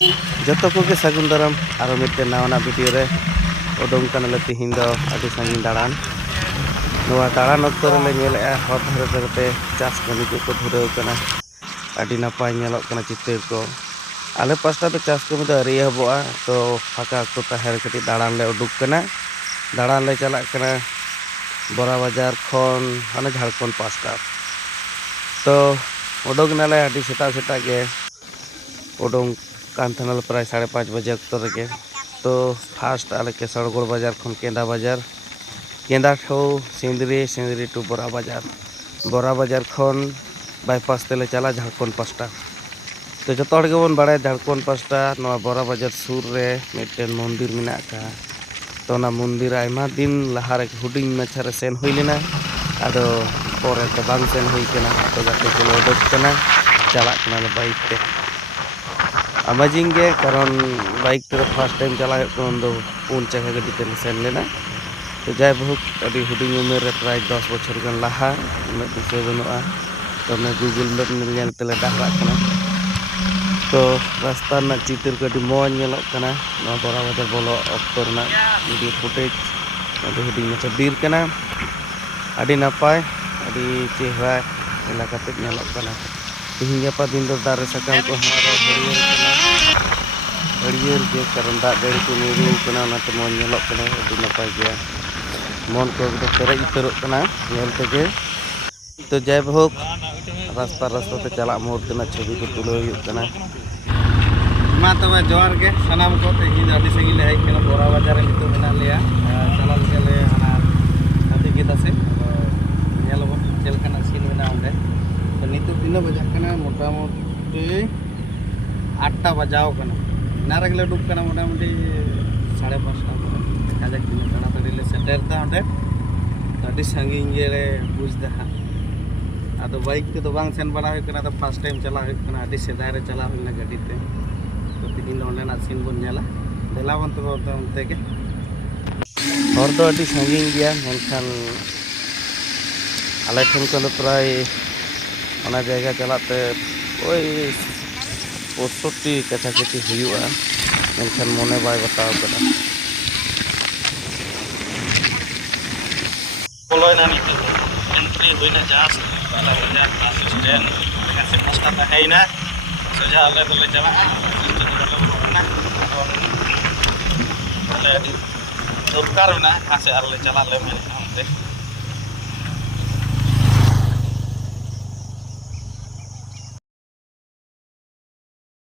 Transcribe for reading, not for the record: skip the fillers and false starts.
जतो को के सगुन दाराम आरो मिटे नावना वीडियो रे उडुंग कनले तिहिन दो आदि संगिन दाड़ान नोआ दाड़ान अक्तो रे नेलेआ हर धरे धरते चास कमी को धुराव कना आदि नापाय नेलोग कना चित्र को आले पास्टा पे चास कमी दो अरि हबोआ तो फाका अक्तो ताहेर कटी दाड़ान ले उडुक कना दाड़ान ले चलाक कना बोरा बाजार खन हाने झारखंड पास्टा तो उडुक नाले आदि सेता सेता के उडुंग कांथनल प्राय 5:30 बजे अक्तो रगे तो फास्ट आले के सड़गोड़ बाजार खन केंदा ठो सिंदरी टू बोरा बाजार खन बाईपास तेले चला झारखंड पास्टा तो जो तोड़ गेबन बाड़े झारखंड पास्टा नवा बोरा बाजार सुर रे मिटन मंदिर मेना का तो ना मंदिर आयमा दिन लहा रे हुडिंग मछा रे सेन हुई लेना आदो पोरे ते बांग सेन हुई केना तो गाते को उडुक कना चला कना बाइक ते अमाजिंगे कारण बाइक ते फर्स्ट टाइम चला दो पुन चक्का गाड़ी ते सेन लेना तो जाय बहुत अभी हुडिंग उमेर रे प्राय 10 बछर गन लाहा उन्ना दिसे बनुआ तो मैं गूगल मैप नेल तेले डाहरा कना तो रास्ता ना चित्र को अभी मौज नेलोग कना ना बोरा बाजार बोलो अक्तो ना वीडियो फुटेज अभी हुडिंग मचा बीर कना अभी नापाय अभी चेहरा इलाकाते नेलोग कना तिहिन गपा दिन दो दारे सकाम को हमारा हरियर के कारण दाग गाड़ी को नुरू कना नाते मौज नेलोग कना अभी नापाय गया मन को एकदम पेरेज उतरोग कना नेल तेगे तो जय भोग रास्ता ते चला मोड़ कना छवि को तुलो हुयुग कना मा तबे जोहार के सनाम को तेजी आदि संगी ले हेज कना बोरा बाजार रे नितो मेना लिया चला ले हाना हाथी के दसे नेलबो चल कना सीन मेना ओंडे तो नितो 3 बजे कना मोटामोटी 8टा बजाव कना नारगले डुक कना मोटामोटी 5:30 देखा जाक दिन ताड़ाताड़ी ले सेटर दा ओंडे आदि संगी रे बुझ दा आदो बाइक ते तो बांग सेन बड़ा कना तो फर्स्ट टाइम चला कना आदि सेदाय रे चला होना गाड़ी ते तो तिदिन ओंडे ना सीन बन नेला देलावन तो ओंते के और तो आदि संगी गया मेनखान आले ठन को प्राय ओना जगह चलाते ओई 65 कथा कथि हुयुआ मेनखान मने बाय बताव कदा बोलोय ना नितो एंट्री होइना जास वाला होइना क्लास स्टूडेंट से पास्टा ताहेइना सोजा आले बोले चला ना आले दरकार ना आसे आले चला ले मेने हमते